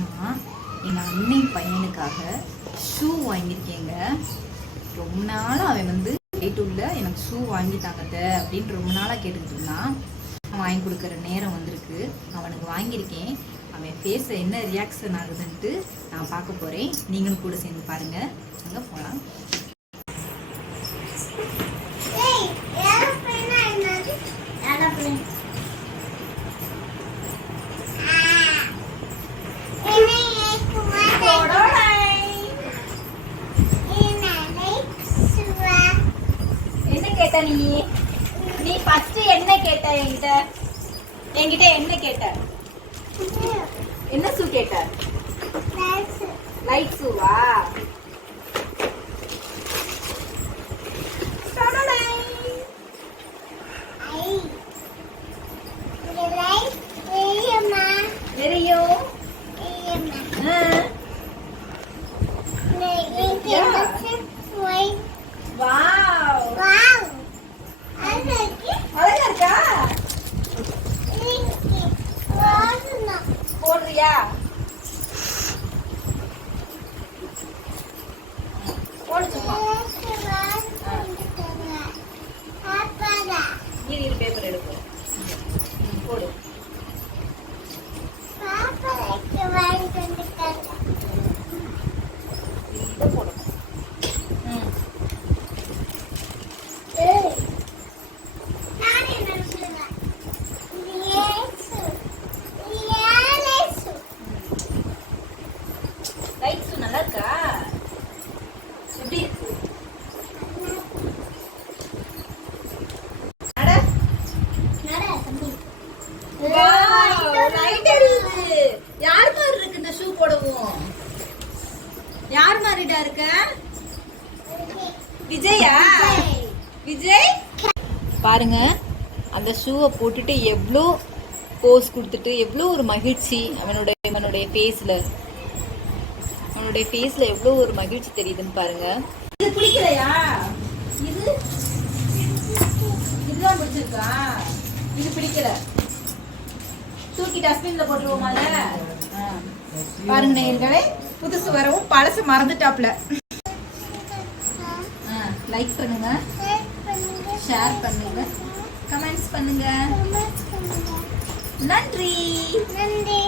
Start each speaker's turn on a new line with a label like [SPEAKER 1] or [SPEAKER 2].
[SPEAKER 1] நான் எங்கள் அன்னை பையனுக்காக ஷூ வாங்கியிருக்கேங்க. ரொம்ப நாளாக அவன் வந்து உள்ள எனக்கு ஷூ வாங்கி தாங்கத்த அப்படின்னு ரொம்ப நாளாக கேட்டுக்கிட்டு இருந்தான். அவன் வாங்கி கொடுக்குற நேரம் வந்திருக்கு. அவனுக்கு வாங்கியிருக்கேன். அவன் ஃபேஸில் என்ன ரியாக்ஷன் ஆகுதுன்ட்டு நான் பார்க்க போகிறேன் நீங்களும் கூட சேர்ந்து பாருங்கள் அங்கே போகலாம்
[SPEAKER 2] Thank you என்னது ஏரோப்ளேன் என்னை ஏக்குமா என்னை சுவா
[SPEAKER 1] என்ன கேட்ட நீ நீ ஃபர்ஸ்ட் என்ன கேட்ட என்கிட்ட? என்கிட்ட என்ன கேட்ட? என்ன? ஷூ கேட்ட? லைட் ஷூவா
[SPEAKER 2] yeah. லைட்
[SPEAKER 1] ஷூ நல்லா இருக்கா? எப்படி? இருக்கு யார் மாதிரி இருக்கு இந்த ஷூ போடவும்? யார் மாதிரிடா இருக்க? விஜயா? விஜய்? பாருங்க அந்த ஷூவை போட்டுட்டு எவ்வளோ போஸ் கொடுத்துட்டு எவ்வளோ ஒரு மகிழ்ச்சி அவனுடைய அவனுடைய ஃபேஸில் அவனுடைய ஃபேஸில் எவ்வளோ ஒரு மகிழ்ச்சி தெரியுதுன்னு பாருங்க. இது பிடிக்கலையா இது? இதுதான் பிடிச்சிருக்கா? இது பிடிக்கல தூக்கி டஸ்ட்பின்ல போட்டுருவோமால. பாருங்க நேயர்களே புதுசு வரவும் பழசு மறந்துட்டாப்ல லைக் பண்ணுங்க. ஷேர் பண்ணுங்க. கமெண்ட்ஸ் பண்ணுங்க. நன்றி.
[SPEAKER 2] நன்றி.